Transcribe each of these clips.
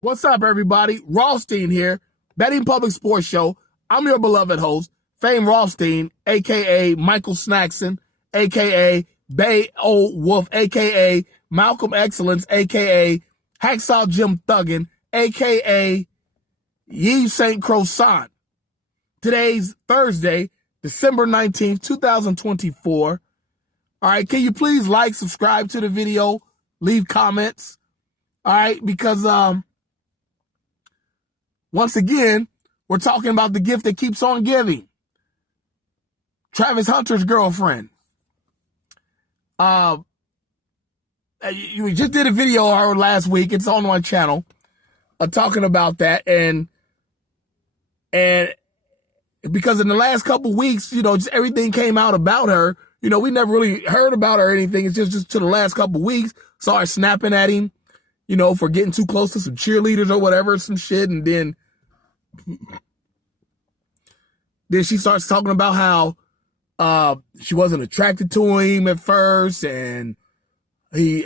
What's up, everybody? Rothstein here, Betting Public Sports Show. I'm your beloved host, Fame Rothstein, a.k.a. Michael Snackson, a.k.a. Bay O Wolf, a.k.a. Malcolm Excellence, a.k.a. Hacksaw Jim Thuggin, a.k.a. Yves St. Croissant. Today's Thursday, December 19th, 2024. All right, can you please like, subscribe to the video, leave comments? All right, because once again, we're talking about the gift that keeps on giving. Travis Hunter's girlfriend. We just did a video last week. It's on my channel, talking about that, and because in the last couple weeks, just everything came out about her. We never really heard about her or anything. It's just to the last couple weeks, saw her snapping at him, for getting too close to some cheerleaders or whatever, some shit. And then she starts talking about how she wasn't attracted to him at first, and he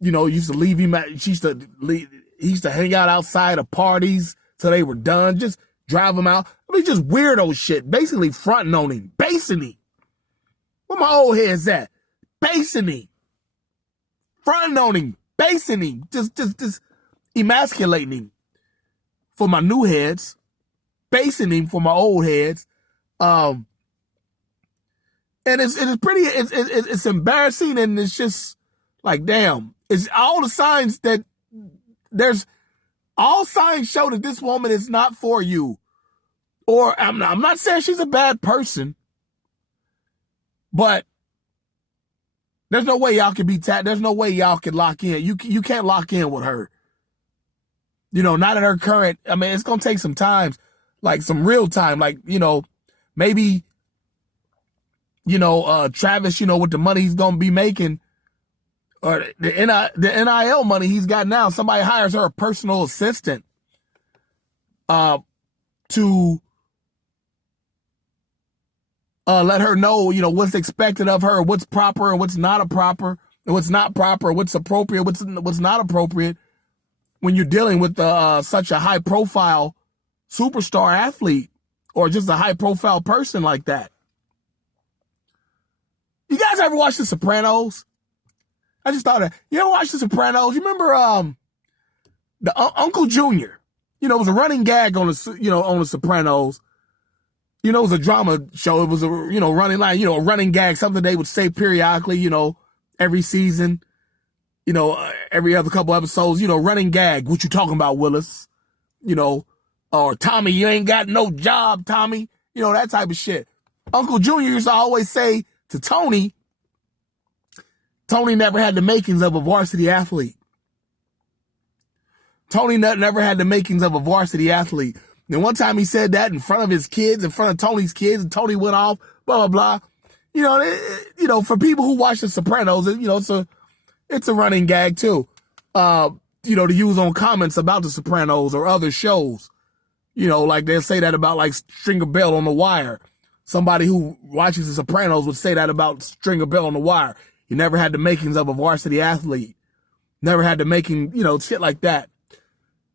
used to leave him he used to hang out outside of parties till they were done, just drive him out. Just weirdo shit, basically fronting on him, basing him. Where my old head's at? Basing him. Fronting on him, basing him, just emasculating him for my new heads, basing him for my old heads. And it's embarrassing, and it's just like, damn. It's all the signs that all signs show that this woman is not for you. Or I'm not saying she's a bad person, but there's no way y'all can be there's no way y'all can lock in. You can't lock in with her. Not at her current. I mean, it's gonna take some time, like some real time, like maybe Travis, with the money he's gonna be making, or the NIL money he's got now, somebody hires her a personal assistant to let her know, what's expected of her, what's proper and what's not proper, and what's not proper, what's appropriate, what's not appropriate when you're dealing with such a high profile superstar athlete or just a high profile person like that. You guys ever watch The Sopranos? I just thought you ever watch The Sopranos? You remember the Uncle Junior? It was a running gag on The Sopranos. It was a drama show. It was a, running line, a running gag, something they would say periodically, every season, every other couple episodes, running gag. What you talking about, Willis? Or Tommy, you ain't got no job, Tommy. That type of shit. Uncle Junior used to always say to Tony never had the makings of a varsity athlete. Tony never had the makings of a varsity athlete. And one time he said that in front of his kids, in front of Tony's kids, and Tony went off, blah, blah, blah. For people who watch The Sopranos, it's a running gag too. To use on comments about The Sopranos or other shows. Like they'll say that about like Stringer Bell on The Wire. Somebody who watches The Sopranos would say that about Stringer Bell on The Wire. He never had the makings of a varsity athlete. Never had the making, shit like that.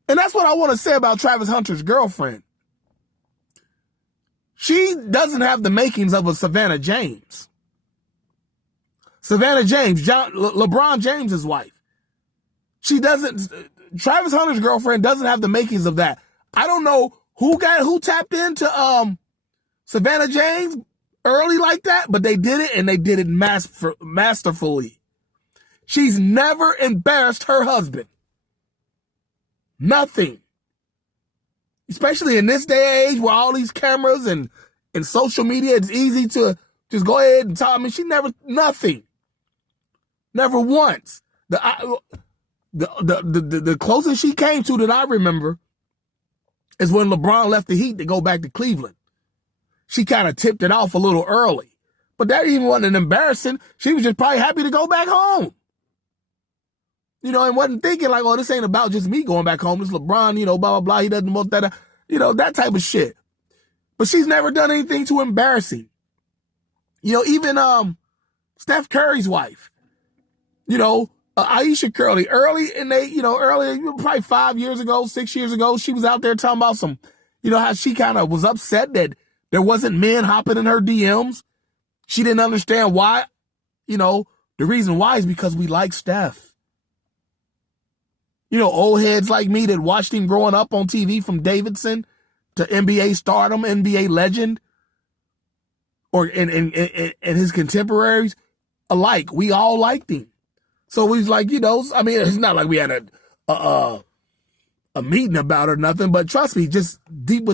And that's what I want to say about Travis Hunter's girlfriend. She doesn't have the makings of a Savannah James. Savannah James, LeBron James's wife. She doesn't. Travis Hunter's girlfriend doesn't have the makings of that. I don't know who tapped into Savannah James early like that, but they did it, and they did it masterfully. She's never embarrassed her husband. Nothing. Especially in this day and age where all these cameras and social media, it's easy to just go ahead and talk. I mean, nothing. Never once. The closest she came to that I remember is when LeBron left the Heat to go back to Cleveland. She kind of tipped it off a little early. But that even wasn't embarrassing. She was just probably happy to go back home. And wasn't thinking like, oh, this ain't about just me going back home. This LeBron, blah, blah, blah. He doesn't want that, that type of shit. But she's never done anything too embarrassing. Even Steph Curry's wife, Aisha Curley, early, probably 5 years ago, 6 years ago, she was out there talking about some, how she kind of was upset that there wasn't men hopping in her DMs. She didn't understand why. The reason why is because we like Steph. Old heads like me that watched him growing up on TV from Davidson to NBA stardom, NBA legend, and his contemporaries alike. We all liked him. So we was like, it's not like we had a meeting about it or nothing, but trust me, just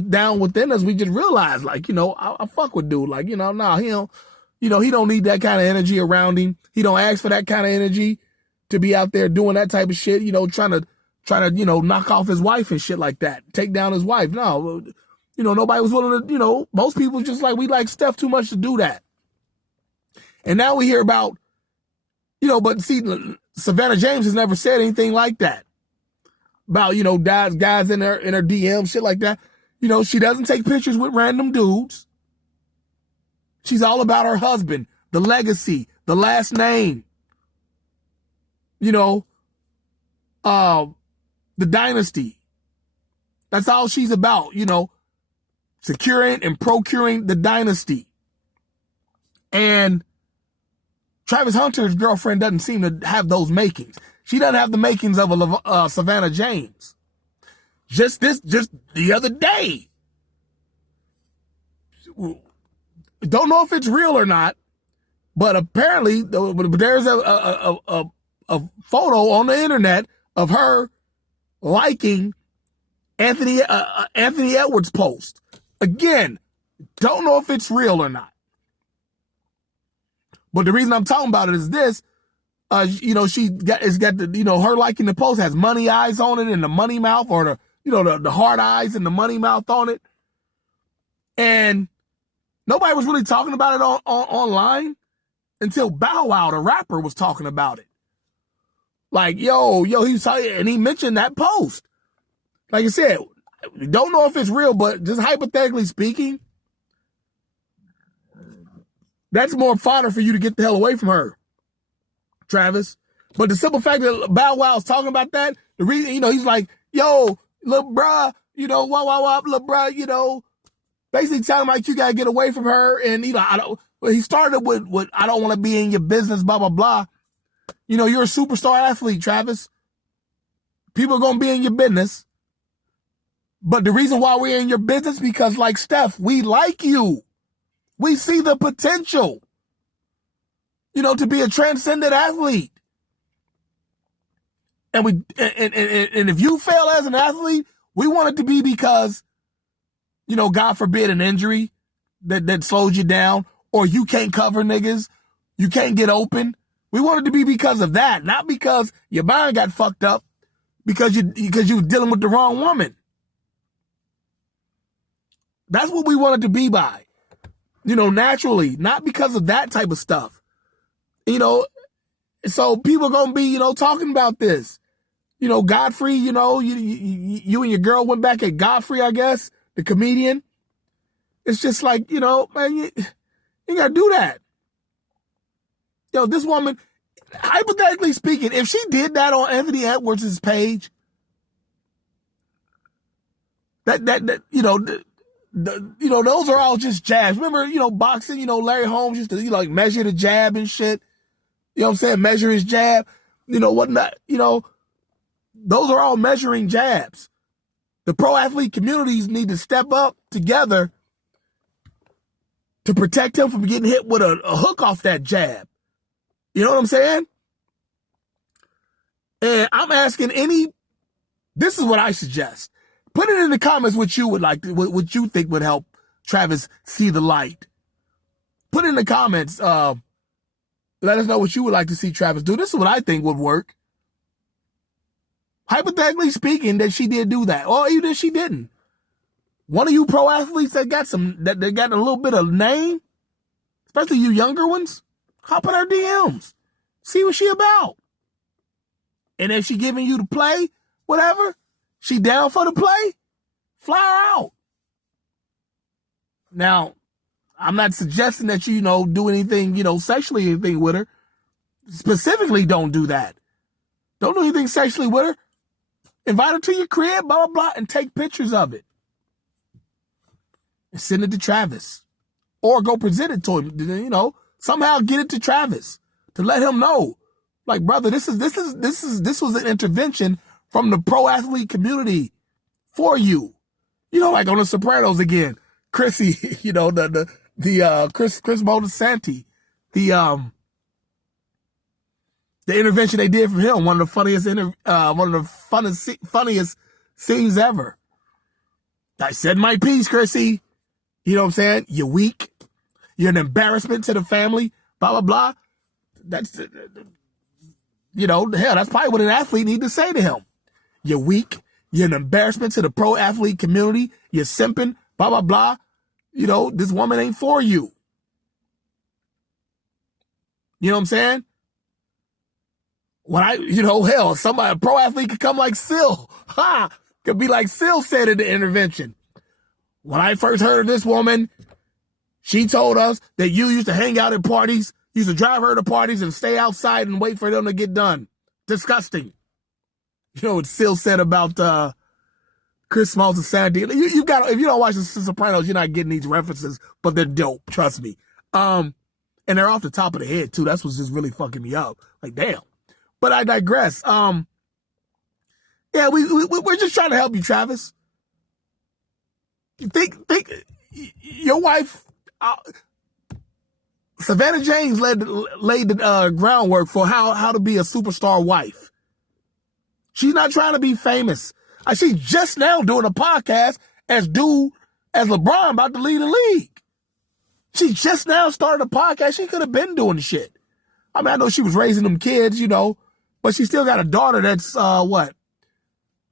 down within us, we just realized, like, I fuck with dude. Like, he don't, he don't need that kind of energy around him. He don't ask for that kind of energy to be out there doing that type of shit, trying to, knock off his wife and shit like that, take down his wife. No, nobody was willing to, most people just like, we like Steph too much to do that. And now we hear about, but see, Savannah James has never said anything like that about, guys in her DM, shit like that. She doesn't take pictures with random dudes. She's all about her husband, the legacy, the last name, the dynasty. That's all she's about, securing and procuring the dynasty. And Travis Hunter's girlfriend doesn't seem to have those makings. She doesn't have the makings of a Savannah James. Just the other day. Don't know if it's real or not, but apparently there's a photo on the internet of her liking Anthony Edwards' post. Again, don't know if it's real or not. But the reason I'm talking about it is this, she got the, her liking the post has money eyes on it and the money mouth, or the hard eyes and the money mouth on it. And nobody was really talking about it online until Bow Wow, the rapper, was talking about it. Like, he was talking, and he mentioned that post. Like I said, don't know if it's real, but just hypothetically speaking, that's more fodder for you to get the hell away from her, Travis. But the simple fact that Bow Wow's talking about that, the reason, he's like, yo, little bruh, little bruh, basically telling like you gotta get away from her. And, he started with I don't want to be in your business, blah, blah, blah. You're a superstar athlete, Travis. People are going to be in your business. But the reason why we're in your business, because like Steph, we like you. We see the potential, to be a transcendent athlete. And if you fail as an athlete, we want it to be because, God forbid, an injury that slows you down, or you can't cover niggas, you can't get open. We want it to be because of that, not because your mind got fucked up because you were dealing with the wrong woman. That's what we want it to be by. Naturally, not because of that type of stuff. So people going to be, talking about this. Godfrey, you and your girl went back at Godfrey, I guess, the comedian. It's just like, man, you got to do that. This woman, hypothetically speaking, if she did that on Anthony Edwards' page, those are all just jabs. Remember, boxing, Larry Holmes used to, measure the jab and shit. You know what I'm saying? Measure his jab. Whatnot. Those are all measuring jabs. The pro athlete communities need to step up together to protect him from getting hit with a hook off that jab. You know what I'm saying? And I'm asking this is what I suggest. Put it in the comments what you would like, what you think would help Travis see the light. Put it in the comments. Let us know what you would like to see Travis do. This is what I think would work. Hypothetically speaking, that she did do that, or even if she didn't. One of you pro athletes that got that got a little bit of name, especially you younger ones, hop in her DMs, see what she about. And if she giving you the play, whatever, she down for the play, fly her out. Now, I'm not suggesting that you, do anything, sexually anything with her. Specifically, don't do that. Don't do anything sexually with her. Invite her to your crib, blah, blah, blah, and take pictures of it. And send it to Travis. Or go present it to him, you know, somehow get it to Travis to let him know. Like, brother, this was an intervention from the pro athlete community for you. You know, like on The Sopranos again, Chrissy, you know, the Chris Moltisanti, the intervention they did for him, one of the funniest scenes ever. I said my piece, Chrissy. You know what I'm saying? You're weak. You're an embarrassment to the family. Blah blah blah. That's you know, hell, that's probably what an athlete need to say to him. You're weak. You're an embarrassment to the pro athlete community. You're simping. Blah blah blah. You know, this woman ain't for you. You know what I'm saying? Somebody, a pro athlete could come like Sil. Could be like Sil said in the intervention. When I first heard of this woman, she told us that you used to hang out at parties, used to drive her to parties and stay outside and wait for them to get done. Disgusting. You know what Sil said about Chris Moltisanti. You got, if you don't watch The Sopranos, you're not getting these references, but they're dope. Trust me. And they're off the top of the head too. That's what's just really fucking me up. Like, damn. But I digress. Yeah, we're just trying to help you, Travis. Think, your wife, Savannah James laid the groundwork for how to be a superstar wife. She's not trying to be famous. She's just now doing a podcast as LeBron about to lead the league. She just now started a podcast. She could have been doing shit. I mean, I know she was raising them kids, you know, but she still got a daughter that's,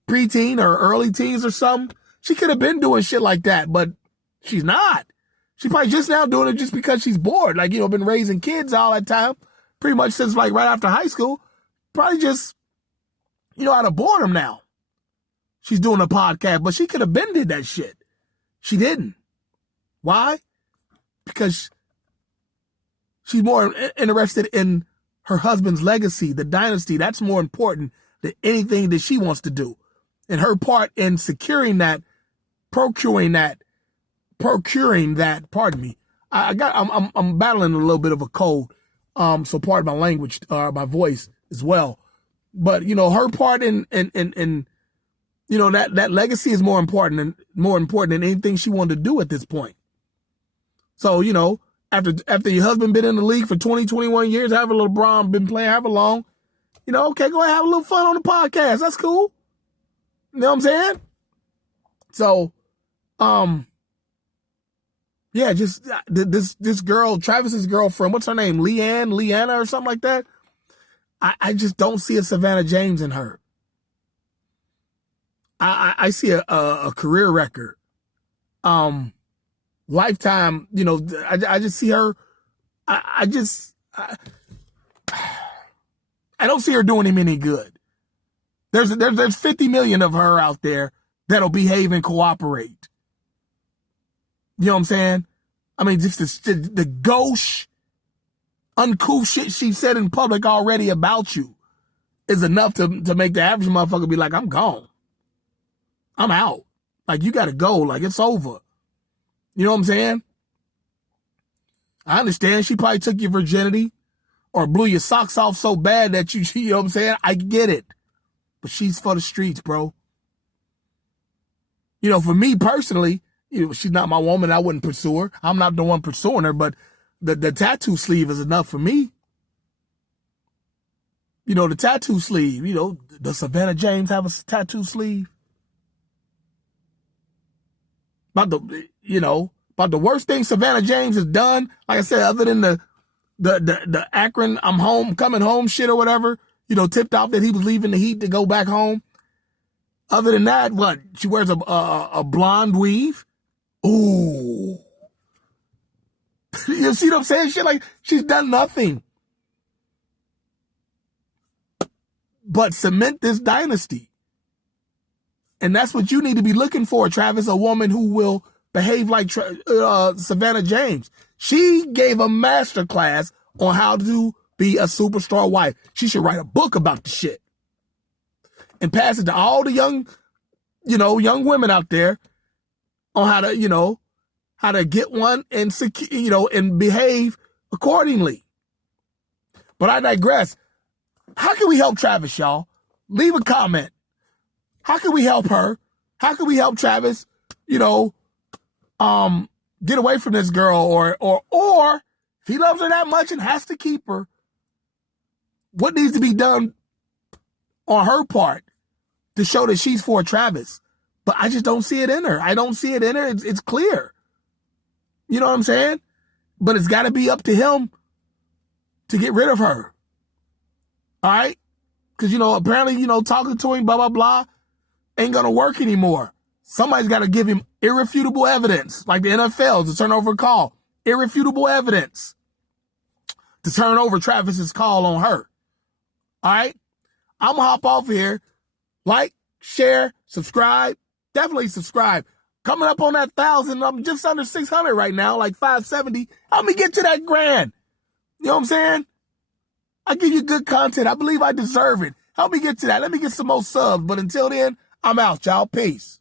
preteen or early teens or something. She could have been doing shit like that, but she's not. She's probably just now doing it just because she's bored. Like, you know, been raising kids all that time, pretty much since like right after high school. Probably just, you know, out of boredom now. She's doing a podcast, but she could have been did that shit. She didn't. Why? Because she's more interested in her husband's legacy, the dynasty. That's more important than anything that she wants to do. And her part in procuring that, pardon me. I'm battling a little bit of a cold. So pardon my language, my voice as well. But, you know, her part in you know, that legacy is more important than anything she wanted to do at this point. So, you know, after your husband been in the league for 20, 21 years, however LeBron been playing, however long, you know, okay, go ahead, have a little fun on the podcast. That's cool. You know what I'm saying? So, yeah, just this girl, Travis's girlfriend, what's her name? Leanna or something like that. I just don't see a Savannah James in her. I see a career record. Lifetime, you know, I just see her. I don't see her doing him any good. There's 50 million of her out there that'll behave and cooperate. You know what I'm saying? I mean, just the gauche, uncouth shit she said in public already about you is enough to make the average motherfucker be like, I'm gone. I'm out. Like, you gotta go. Like, it's over. You know what I'm saying? I understand she probably took your virginity or blew your socks off so bad that you know what I'm saying? I get it. But she's for the streets, bro. You know, for me personally, you know, she's not my woman. I wouldn't pursue her. I'm not the one pursuing her, but the tattoo sleeve is enough for me. You know, the tattoo sleeve, you know, does Savannah James have a tattoo sleeve? About the worst thing Savannah James has done, like I said, other than the Akron, I'm home, coming home shit or whatever, you know, tipped off that he was leaving the Heat to go back home. Other than that, what? She wears a blonde weave. Ooh. You see what I'm saying? Shit, like, she's done nothing but cement this dynasty. And that's what you need to be looking for, Travis, a woman who will behave like Savannah James. She gave a master class on how to be a superstar wife. She should write a book about the shit. and pass it to all the young women out there on how to get one and and behave accordingly. But I digress. How can we help Travis, y'all? Leave a comment. How can we help her? How can we help Travis, get away from this girl, or if he loves her that much and has to keep her, what needs to be done on her part to show that she's for Travis? But I just don't see it in her. I don't see it in her. It's clear. You know what I'm saying? But it's got to be up to him to get rid of her. All right? Because, apparently, talking to him, blah, blah, blah, ain't going to work anymore. Somebody's got to give him irrefutable evidence, like the NFL, to turn over a call. Irrefutable evidence to turn over Travis's call on her. All right? I'm going to hop off here. Like, share, subscribe. Definitely subscribe. Coming up on that 1,000. I'm just under 600 right now, like 570. Help me get to that grand. You know what I'm saying? I give you good content. I believe I deserve it. Help me get to that. Let me get some more subs. But until then, I'm out, y'all. Peace.